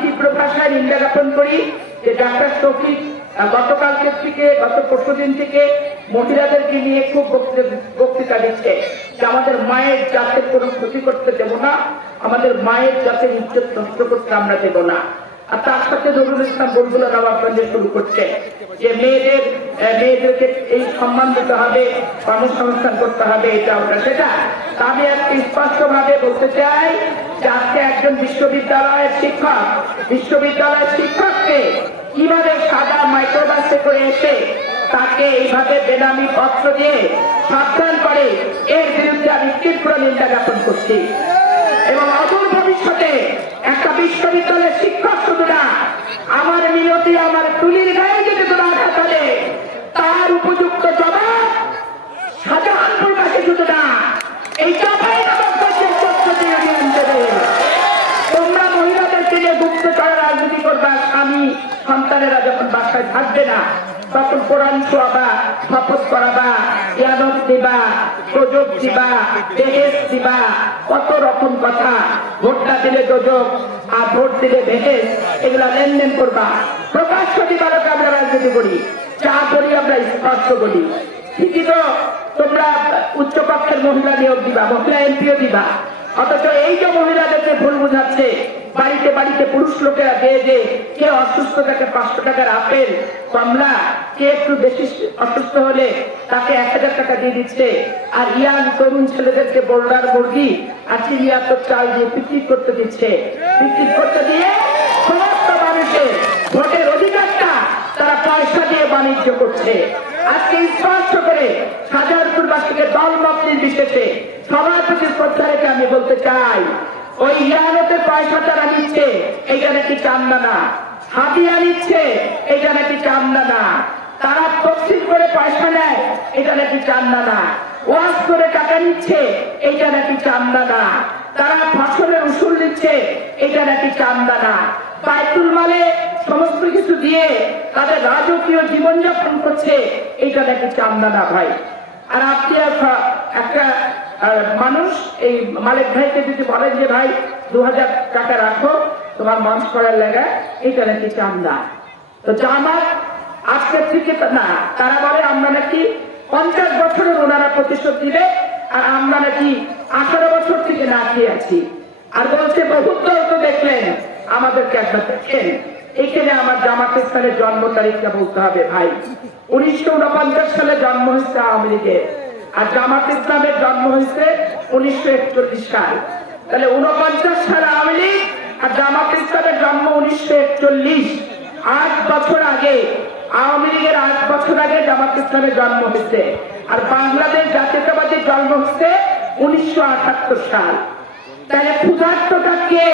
তীব্র ভাষায় নিন্দা জ্ঞাপন করি যে ডাক্তার শফিক গতকালকে থেকে গত পরশুদিন থেকে মহিলাদেরকে নিয়ে খুব বক্তৃতা দিচ্ছে যে আমাদের মায়ের জাতের কোনো ক্ষতি করতে দেব না, আমাদের মায়ের জাতের ইজ্জত নষ্ট করতে আমরা দেব না। আর তার সাথে নজরুল ইসলাম বুলবুল নবাবগঞ্জে শুরু করছে যে মেয়েদেরকে এই সম্মান দিতে হবে, কর্মসংস্থান করতে হবে, এটা ওটা সেটা। আমি একটা স্পষ্ট ভাবে বলতে চাই যে আজকে একজন বিশ্ববিদ্যালয়ের শিক্ষককে কিভাবে সাদা মাইক্রোবাসে করে এসে তাকে এইভাবে বেনামি পত্র দিয়ে সাবধান করে, এর বিরুদ্ধে আমি তীব্র নিন্দা জ্ঞাপন করছি। এবং অদূর ভবিষ্যতে একটা বিশ্ববিদ্যালয়ের শিক্ষক শুধু না, আমার মিনতি আমার তুলির গায়ে যদি তোরা আঘাত হবে তার উপযুক্ত জবাব শাহজাহানপুরবাসী শুধু না, এই চাপাই নবাবগঞ্জের দেবে। তোমরা মহিলাদেরকে নিয়ে গুপ্তচর রাজনীতি করবা, স্বামী সন্তানেরা যখন বাসায় থাকবে না তখন কোরআন শোয়াবা, শপথ করাবা, ইয়াদত দিবা, প্রযোগ দিবা, বেহেস দিবা, কত রকম কথা। ভোটটা দিলে দোজক আর ভোট দিলে বেহেস, এগুলা লেনদেন করবা। প্রকাশ্য দিবারকে আমরা রাজনীতি করি, যা করি আমরা স্পষ্ট বলি। ঠিকই তো তোমরা উচ্চকক্ষের মহিলা নিয়োগ দিবা, মহিলা এমপিও দিবা, অথচ এই যে মহিলাদেরকে ভুল বুঝাচ্ছে, বাড়িতে বাড়িতে পুরুষ লোকেরা দিয়ে যে কে অসুস্থ তাকে 500 টাকার আপেল কমলা, কে একটু বেশি অসুস্থ হলে তাকে 1000 টাকা দিয়ে দিচ্ছে, আর ইয়াং তরুণ ছেলেদেরকে বোল্ডার মুরগি আর চিনিয়াত্তর চাল দিয়ে পিকনিক করতে দিচ্ছে। পিকনিক করতে দিয়ে সমস্ত মানুষের ভোটের অধিকারটা তারা পয়সা দিয়ে বাণিজ্য করছে। আজকে স্পষ্ট করে শাহজাহানপুরবাসীকে দলমত নির্বিশেষে সবার প্রতি শ্রদ্ধা রেখে আমি বলতে চাই, ওই ইয়ানতের পয়সা তারা নিচ্ছে, এইটা নাকি চান্দা না। হাবিয়া নিচ্ছে, এইটা নাকি চান্দা না। তারা তফসিল করে পয়সা নেয়, এটা নাকি চান্দা না। ওয়াজ করে টাকা নিচ্ছে, এইটা নাকি চান্দা না। তারা ফসলের উসুল নিচ্ছে, এটা নাকি চান্দা না। বাইতুল মালে সমস্ত কিছু দিয়ে তাদের রাজকীয় জীবনযাপন করছে, এইটা নাকি চান্দা না ভাই। আর আপনি একটা মানুষ এই মালিক ভাইকে যদি বলেন যে ভাই 2000 টাকা রাখো তোমার মঞ্চ করার লেগা, এটা নাকি চান্দা। তো জামাত আজকের থেকে না, তারা বলে আমরা নাকি 50 বছরের ওনারা প্রতিশোধ দিবে, আর আমরা নাকি 18 বছর থেকে না খেয়ে আছি। আর বলছে বহুত দল তো দেখলেন, আমাদেরকে একবার দেখেন। এখানে আমার জামাত ইসলামের জন্ম তারিখটা বলতে হবে ভাই। 1949 সালে জন্ম হয়েছে আওয়ামী লীগের, আর জামাত ইসলামের জন্ম হয়েছে 1941 সাল। তাহলে 49 সাল আওয়ামী লীগ আর জামাত ইসলামের জন্ম 1941। 8 বছর আগে আওয়ামী লীগের 8 বছর আগে জামাত ইসলামের জন্ম হয়েছে, আর বাংলাদেশ জাতীয়তাবাদীর জন্ম হচ্ছে 1978 সাল। তাহলে ক্ষুধার্তটা কে?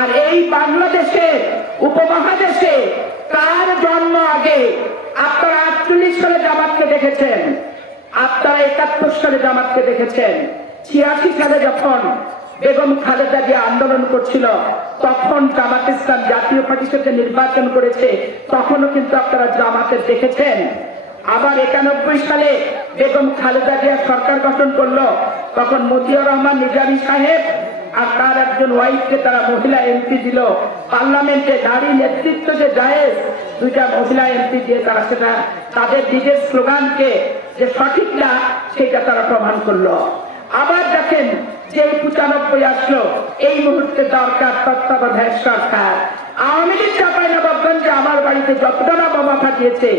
আর এই বাংলাদেশে উপমহাদেশে কার জন্ম আগে? আপনারা 48 সালে জামাতকে দেখেছেন, আপনারা 71 সালে জামাতকে দেখেছেন। 86 সালে যখন বেগম খালেদা জিয়া আন্দোলন করছিল, তখন জামাত ইসলাম জাতীয় পরিষদে নির্বাচন করেছে, তখনও কিন্তু আপনারা জামাতের দেখেছেন। আবার 91 সালে বেগম খালেদা জিয়া সরকার গঠন করলো, তখন মতিউর রহমান নিজামী সাহেব আর তার একজন ওয়াইফকে তারা মহিলা এমপি দিল। পার্লামেন্টে নারী নেতৃত্ব যে জায়েজ, 2টা মহিলা এমপি দিয়ে তারা সেটা তাদের নিজের স্লোগানকে যে সঠিক না সেটা তারা প্রমাণ করলো। আবার দেখেন যে 95 আসলো, এই মুহূর্তে দরকার তত্ত্বাবধায়ক সরকার। আওয়ামী লীগ চাঁপাইনবাবগঞ্জে আমার বাড়িতে যতটা বোমা ফাটিয়েছে,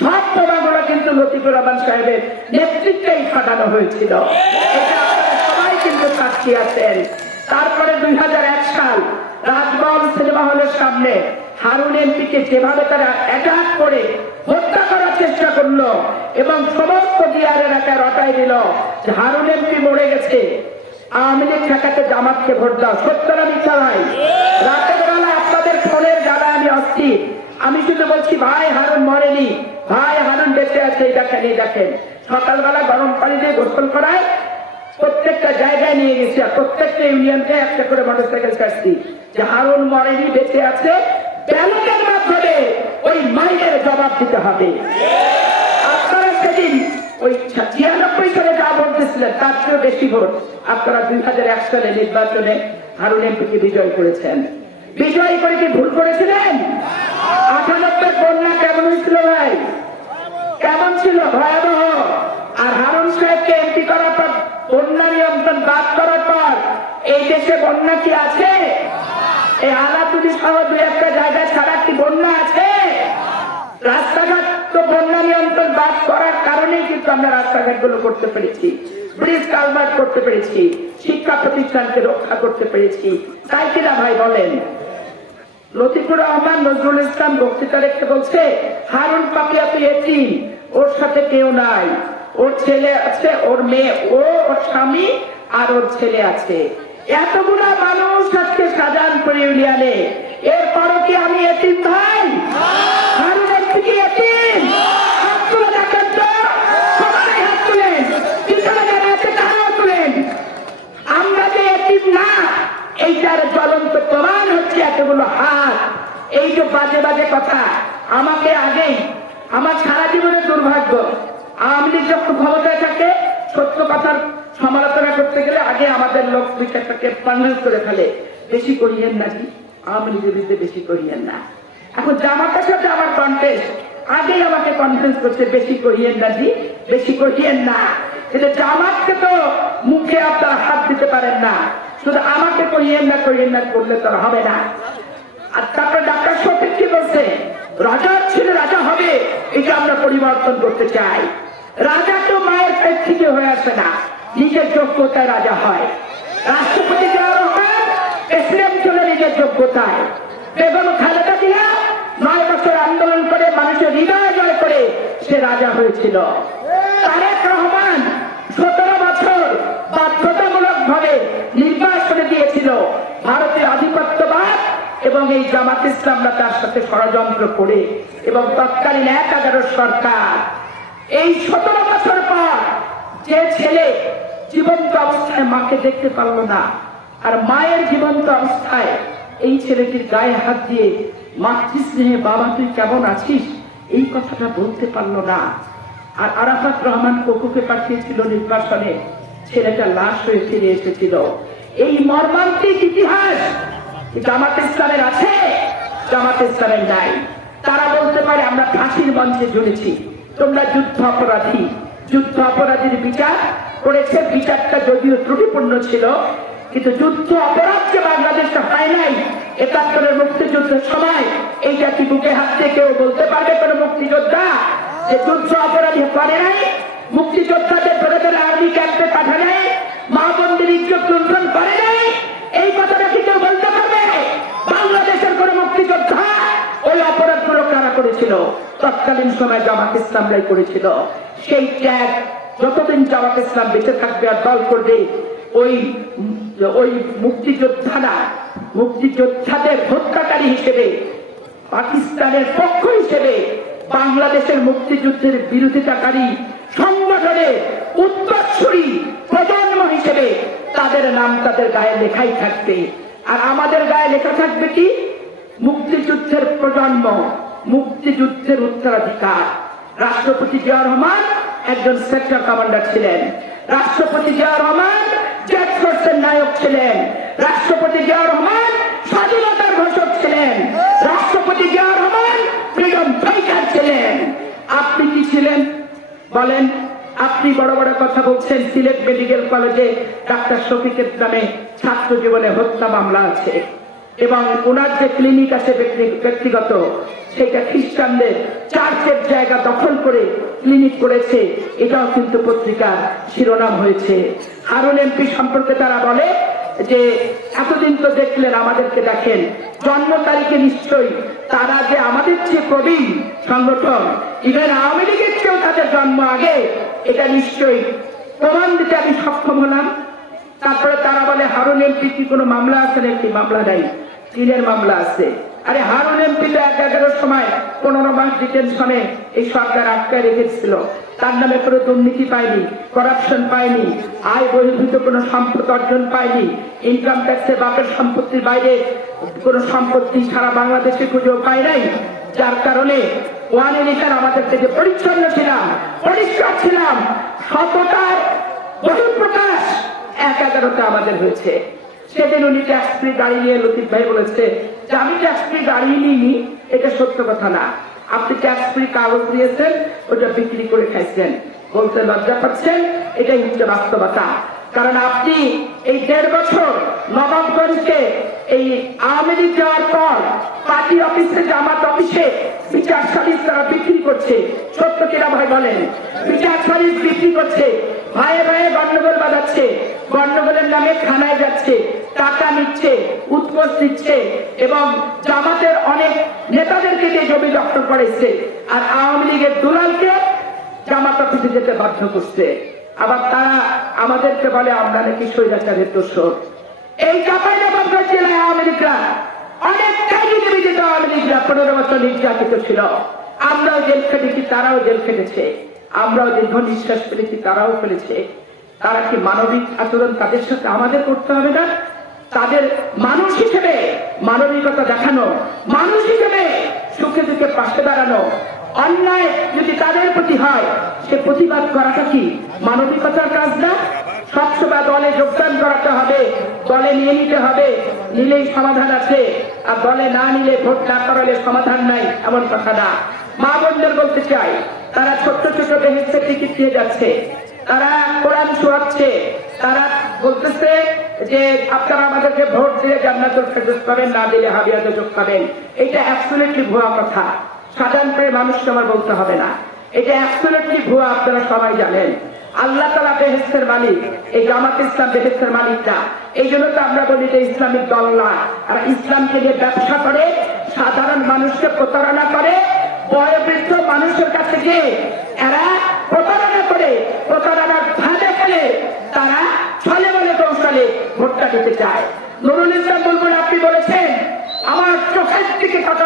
সব বোমাগুলো কিন্তু লতিফুর রহমান সাহেবের নেতৃত্বেই ফাটানো হয়েছিল। এটা আপনারা সবাই কিন্তু সাক্ষী আছেন। তারপরে 2001 সাল রাজমহল সিনেমা হলের সামনে হারুন এমপিকে যেভাবে তারা অ্যাটাক করে হত্যা করার চেষ্টা করলো এবং সমস্ত ডিআর এলাকায় রটাই দিল যে হারুন এমপি মরে গেছে, আওয়ামী লীগ ঠেকাতে জামাতকে ভোট দাও। সত্য না মিথ্যা ভাই? রাতের বেলা আপনাদের ফোনের জ্বালা আমি অস্থির। আমি শুধু বলছি ভাই হারুন মরেনি, ভাই হারুন বেঁচে আছে, এই দেখেন এই দেখেন। সকালবেলা গরম পানি দিয়ে গোসল করায় প্রত্যেকটা জায়গায় নিয়ে গেছি, আর প্রত্যেকটা ইউনিয়নকে একটা করে মোটরসাইকেল চাচ্ছি যে হারুন মরেনি, বেঁচে আছে। ব্যালটের মাধ্যমে ওই মাইনের জবাব দিতে হবে। আপনারা সেদিন ওই 96 সালে যা ভোট দিয়েছিলেন তার চেয়ে বেশি ভোট আপনারা 2001 সালে নির্বাচনে হারুন এমপিকে বিজয় করেছেন। বিজয়ী করে কি ভুল করেছিলেন? 98 বন্যা কেমন হয়েছিল ভাই? কেমন ছিল? ভয়াবহ। আর হারুন সাহেবকে এমপি করার পর, বন্যা নিয়ন্ত্রণ বাদ করার পর এই দেশে বন্যা কি আছে? এই আলাদুদ্দিন সহ দুই একটা জায়গায় ছাড়া কি বন্যা আছে? রাস্তাঘাট তো বন্যা নিয়ন্ত্রণ বাদ করার কারণেই কিন্তু আমরা রাস্তাঘাট গুলো করতে পেরেছি, ব্রিজ কালভার্ট করতে পেরেছি, শিক্ষা প্রতিষ্ঠানকে রক্ষা করতে পেরেছি, তাই কিনা ভাই বলেন? লতিফুর রহমান নজরুল ইসলাম বক্তৃতা রেখে বলছে, হারুন পাপিয়া তো এতিম, ওর সাথে কেউ নাই, ওর ছেলে আছে, ওর মেয়ে, ও, ওর স্বামী আর ওর ছেলে আছে। এতগুলা মানুষ আজকে শাহজাহানপুর ইউনিয়নে, এরপরও কি আমি এতিম ভাই? হারুনের থেকে এতিম? হাত তুলে দেখেন তো, সবাই হাত তুলেন, পিছনে যারা আছে তারাও তুলেন। আমরা যে এতিম না, এইটার জ্বলন্ত প্রমাণ হচ্ছে এতগুলো হাত। এই যে বাজে বাজে কথা, আমাকে আগেই, আমার সারা জীবনের দুর্ভাগ্য, আওয়ামী লীগ যখন ক্ষমতায় থাকে সত্য কথার সমালোচনা করতে গেলে আগে আমাদের লোক বিচারটাকে কনভিন্স করে ফেলে, বেশি করিয়েন না জি, আওয়ামী লীগের বিরুদ্ধে বেশি করিয়েন না। এখন জামাতের সাথে আমার কন্টেস্ট, আগেই আমাকে কনভিন্স করছে বেশি করিয়েন না জি, বেশি করিয়েন না। কিন্তু জামাতকে তো মুখে আপনারা হাত দিতে পারেন না, শুধু আমাকে করিয়েন না করলে তো হবে না। আর তারপরে ডাক্তার শফিক কি বলছে, রাজার ছেলে রাজা হবে, এটা আমরা পরিবর্তন করতে চাই। রাজা তো মায়ের পেট থেকে হয়ে আসে না, নিজের যোগ্যতায় রাজা হয়। রাষ্ট্রপতি জিয়া রহমান প্রেসিডেন্ট ছিল নিজের যোগ্যতায়। বেগম খালেদা জিয়া 9 বছর আন্দোলন করে মানুষের হৃদয় জয় করে সে রাজা হয়েছিল। তারেক রহমান 17 বছর বাধ্যতামূলক ভাবে নির্বাসনে দিয়েছিল। ভারতের আধিপত্যবাদ এবং এই জামাত ইসলামরা তার সাথে ষড়যন্ত্র করে, এবং তৎকালীন 11 সরকার এই 17 বছর পর যে ছেলে জীবন্ত অবস্থায় মাকে দেখতে পারল না, আর মায়ের জীবন্ত অবস্থায় এই ছেলেটির গায়ে হাত দিয়ে মাতৃস্নেহে বাবা তুই কেমন আছিস এই কথাটা বলতে পারলো না। আর আরাফাত রহমান কোকুকে পাঠিয়েছিল নির্বাসনে, ছেলেটা লাশ হয়ে ফিরে এসেছিল। এই মর্মান্তিক ইতিহাস জামাত ইসলামের আছে, জামাত ইসলামের নাই। তারা বলতে পারে আমরা ফাঁসির মঞ্চে ঝুলেছি, তোমরা যুদ্ধ অপরাধী। যুদ্ধ অপরাধীর বিচার করেছে, বিচারটা যদিও ত্রুটিপূর্ণ ছিল, কিন্তু যুদ্ধ অপরাধ যে বাংলাদেশে হয় নাই 71-এর মুক্তিযুদ্ধের সময়, এইটা কি বুকে হাত দিয়ে কেউ বলতে পারবে কোন মুক্তিযোদ্ধা যে যুদ্ধ অপরাধী করে নাই? মুক্তিযোদ্ধাদের ধরে ধরে আর্মি ক্যাম্পে পাঠায় নাই, মা বোনদের ইজ্জত লুণ্ঠন করে নাই, এই কথাটা কি কেউ বলতে পারবে? বাংলাদেশের কোন মুক্তিযোদ্ধা ওই অপরাধগুলো কারা করেছিল? তৎকালীন সময় জামাত ইসলামরাই করেছিল। সেই ত্যাগ যতদিন জামাত ইসলাম বেঁচে থাকবে আর দল করবে, ওই মুক্তিযোদ্ধারা, মুক্তিযোদ্ধাদের হত্যাকারী হিসেবে, পাকিস্তানের পক্ষ হিসেবে, বাংলাদেশের মুক্তিযুদ্ধের বিরোধিতাকারী সংগঠনের উত্তরসূরি প্রজন্ম হিসেবে তাদের নাম তাদের গায়ে লেখাই থাকবে। আর আমাদের গায়ে লেখা থাকবে কি? মুক্তিযুদ্ধের প্রজন্ম, মুক্তিযুদ্ধের উত্তরাধিকার। রাষ্ট্রপতি জিয়া রহমান একজন সেক্টর কমান্ডার ছিলেন, রাষ্ট্রপতি জিয়া রহমান জেড ফোর্সের নায়ক ছিলেন, রাষ্ট্রপতি জিয়া রহমান স্বাধীনতার ঘোষক ছিলেন, রাষ্ট্রপতি জিয়া রহমান ফ্রিডম ফাইটার ছিলেন। আপনি কি ছিলেন বলেন? আপনি বড় বড় কথা বলছেন। সিলেট মেডিকেল কলেজে ডাক্তার শফিকের নামে ছাত্র জীবনে হত্যা মামলা আছে, এবং ওনার যে ক্লিনিক আছে ব্যক্তিগত, সেটা খ্রিস্টানদের চার্চের জায়গা দখল করে ক্লিনিক করেছে, এটাও কিন্তু পত্রিকার শিরোনাম হয়েছে। হারুন এমপি সম্পর্কে তারা বলে যে এতদিন তো দেখলেন, আমাদেরকে দেখেন, জন্ম তারিখে নিশ্চয়ই তারা যে আমাদের চেয়ে প্রবীণ সংগঠন, ইভেন আওয়ামী লীগের চেয়েও তাদের জন্ম আগে, এটা নিশ্চয়ই প্রমাণ দিতে আমি সক্ষম হলাম। তারপরে তারা বলে হারুন এমপি কি কোনো মামলা আছে নাকি? মামলা নাই, 3 মামলা আছে। আরে হারুন এমপি তো 11 সময় 15 মাস ডিটেনশনে এই সরকার আটকায় রেখেছিল, তার নামে কোনো দুর্নীতি পায়নি, করাপশন পায়নি, আয় বহির্ভূত কোনো সম্পদ অর্জন পায়নি, ইনকাম ট্যাক্সের বাপের সম্পত্তির বাইরে কোনো সম্পত্তি সারা বাংলাদেশে খুঁজেও পায় নাই। যার কারণে ওয়ান এলাকার আমাদের থেকে পরিচ্ছন্ন ছিলাম, পরিষ্কার ছিলাম, সততার বহিঃপ্রকাশ 11টা আমাদের হয়েছে। সেদিন উনি ট্যাক্স ফ্রি গাড়ি নিয়ে লতিফ ভাই বলেছে যে আমি ট্যাক্স ফ্রি গাড়ি নিইনি, এটা সত্য কথা না। আপনি ট্যাক্স ফ্রি কাগজ দিয়েছেন, ওটা বিক্রি করে খাইছেন, বলতে লজ্জা পাচ্ছেন, এটাই হচ্ছে বাস্তবতা। কারণ আপনি এই 1.5 বছর নবাবগঞ্জকে এই আওয়ামী লীগ যাওয়ার পর পার্টি অফিসে, জামাত অফিসে বিচার সালিশ তারা বিক্রি করছে। সত্য কিনা ভাই বলেন? বিচার সালিশ বিক্রি করছে, ভাইয়ে ভাইয়ে গন্ডগোল বাজাচ্ছে, গন্ডগোলের নামে থানায় যাচ্ছে, টাকা নিচ্ছে, উৎকোচ দিচ্ছে এবং জামাতের অনেক নেতাদেরকে দিয়ে জমি দখল করেছে, আর আওয়ামী লীগের দুলালকে জামাত অফিসে যেতে বাধ্য করছে। আবার তারা আমাদেরকে বলে আমরা নাকি স্বৈরাচারের দোষর। এই চাঁপাইনবাবগঞ্জ জেলায় আওয়ামী লীগরা অনেকটাই নিবেদিত, আওয়ামী লীগরা 15 বছর নির্যাতিত ছিল। আমরাও জেল খেটেছি, তারাও জেল খেটেছে, আমরাও দীর্ঘ নিঃশ্বাস ফেলেছি, তারাও ফেলেছে। তারা কি মানবিক আচরণ তাদের সাথে আমাদের করতে হবে না? তাদের মানুষ হিসেবে মানবিকতা দেখানো, মানুষ হিসেবে সুখে দুঃখে পাশে দাঁড়ানো, অন্যায় যদি তাদের প্রতি হয় সে প্রতিবাদ করাটা কি মানবিকতার কাজ না? সবসময় দলে যোগদান করাতে হবে, দলে নিয়ে নিতে হবে, নিলেই সমাধান আছে, আর দলে না নিলে, ভোট না করালে সমাধান নাই, এমন কথা না। মা বোনদের বলতে চাই, তারা ছোট্ট ছোট বেহেশতের টিকিট দিয়ে যাচ্ছে, তারা কোরআন শোনাচ্ছে, তারা বলতেছে যে আপনারা আমাদেরকে ভোট দিয়ে জান্নাতুল ফেরদৌস পাবেন, না দিলে হাবিয়াতে যোগ পাবেন। এটা অ্যাবসলিউটলি ভুয়া কথা। সাধারণ করে মানুষকে আমার বলতে হবে না, এটা অ্যাবসলিউটলি ভুয়া, আপনারা সবাই জানেন। আল্লাহ তাআলা বেহেশতের মালিক, এই জামাত ইসলাম বেহেশতের মালিক না। এই জন্য তো আমরা বলি যে ইসলামিক দল না, আর ইসলামকে নিয়ে ব্যবসা করে, সাধারণ মানুষকে প্রতারণা করে, বয়োবৃদ্ধ মানুষের কাছে গিয়ে এরা প্রতারণা করে, প্রতারণার ফাঁদে ফেলে তারা ছলে বলে কৌশলে ভোটটা দিতে চায়। নুরুল ইসলাম বুলবুল, আপনি বলেছেন আমার চোখের দিকে কথা